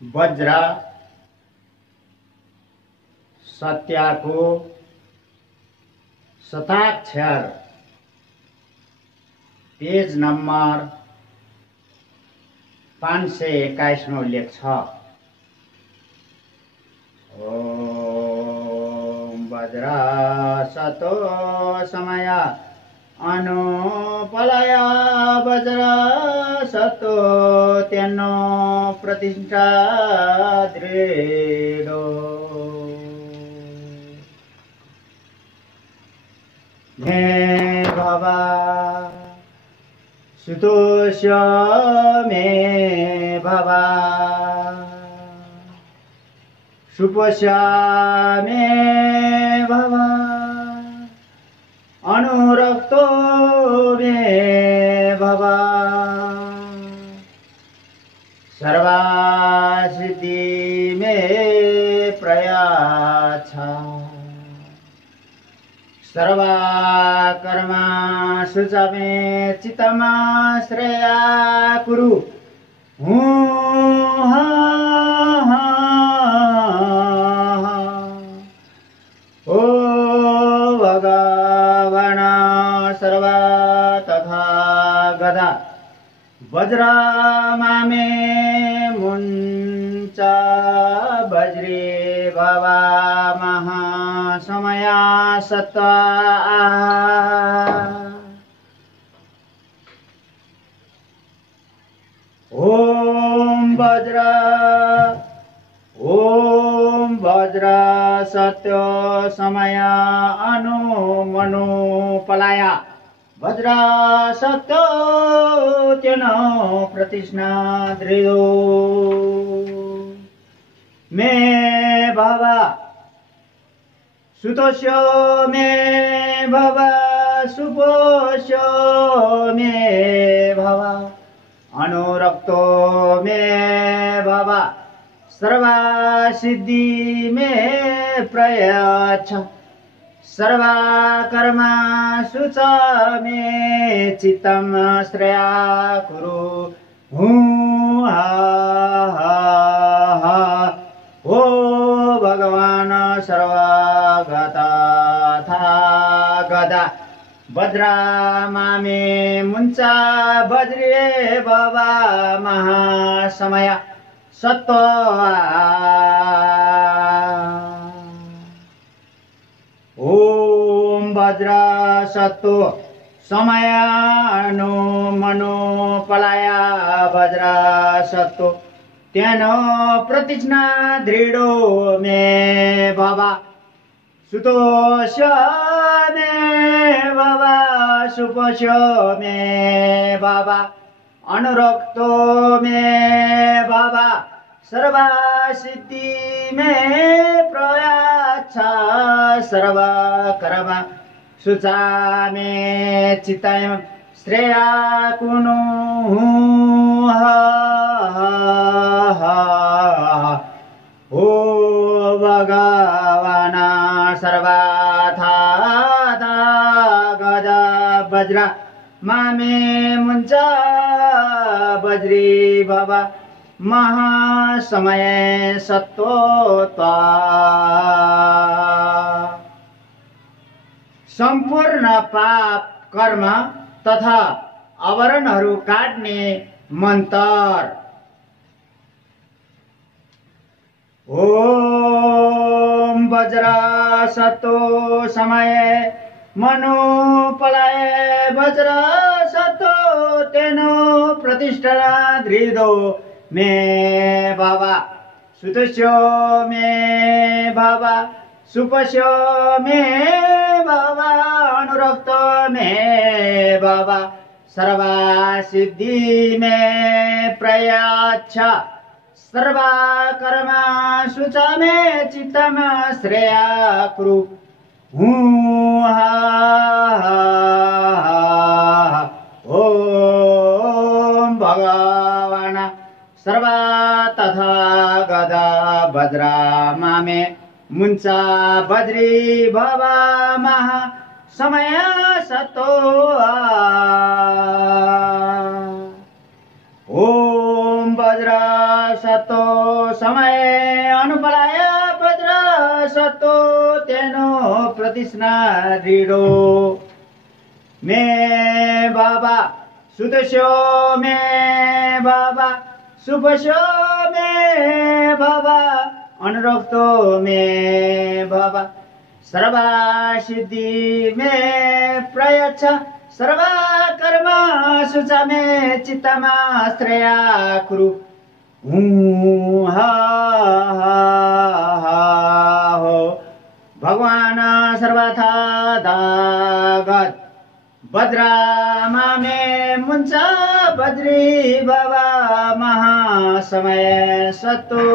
वज्र सत्याको शताक्षर page number 521 में उल्लेख छ। ओम वज्र सतो समय अनुपलय वज्र सतो तेनो प्रतिष्ठा दृढो मे भवा सुतोष्य मे भवा सुपोष्य मे भवा अनुरक्तो मे भवा सर्वासिद्धि मे प्रयाच्छा सर्वकर्मा शुच मे चित्तमा श्रेया कुरु ओ भगवान सर्व तथा गदा वज्र मामे मुञ्च वज्रे भवा महासमया सत्वा ओम वज्र सत्य समय अनुमनु पलाया वज्र सत्य तेन प्रतिष्ठा दृढो मे भवा सुतोष्य मे भवा सुपोष्य मे भवा अनुरक्तो मे भवा सर्वसिद्धि मे प्रयाच्छ सर्वकर्मा शुच मे चित्तं श्रेया कुरु ओ भगवान सर्वगता गदा वज्र मामे मुञ्च वज्रे भवा महासमय सत्वा ओम वज्र सत्तो समय मनो पलाया वज्र सत्तो तेनो प्रतिष्ठा दृढो मे भवा सुतोष्य मे भवा सुपोष्य मे भवा अनुरक्तो मे भवा सर्वसिद्धि मे प्रयाच्छा सर्वकर्मा शुचा मे चित्तं श्रेया कुरु ओ भगवान सर्वथा गदा वज्र मामे मुञ्च वज्री भवा महासमय सत्त्वा संपूर्ण पाप कर्म तथा आवरणहरू काट्ने मन्त्र ओम वज्र सत्तो समय मनो पलाय वज्र सत्तो तेनो प्रतिष्ठा दृढो मे भवा सुतोष्य मे भवा सुपोष्य मे भवा अनुरक्त मे भवा सर्वसिद्धि मे प्रयाच्छ सर्वा कर्म सुचामे चित्तम श्रेया कुरु हूँ हा ओम भगवान सर्वा तथा गदा भद्रा मामे मुंचा बद्री भवा महा समय सतो ओम वज्र सतो समय अनुपलाय वज्र सतो तेनो प्रतिस्ना दृढो मे बाबा सुदस्यो मे बाबा सुपस्यो मे बाबा अनुरक्तो मे बाबा सर्वा सिद्धि मे प्रयच्छ सर्वा कर्म सुचा मे चित्तमा श्रेया कुरु हूँ हा हो भगवान सर्वथा दागत भद्रा मामे मुंचा बद्री बाबा महासमय सत्तो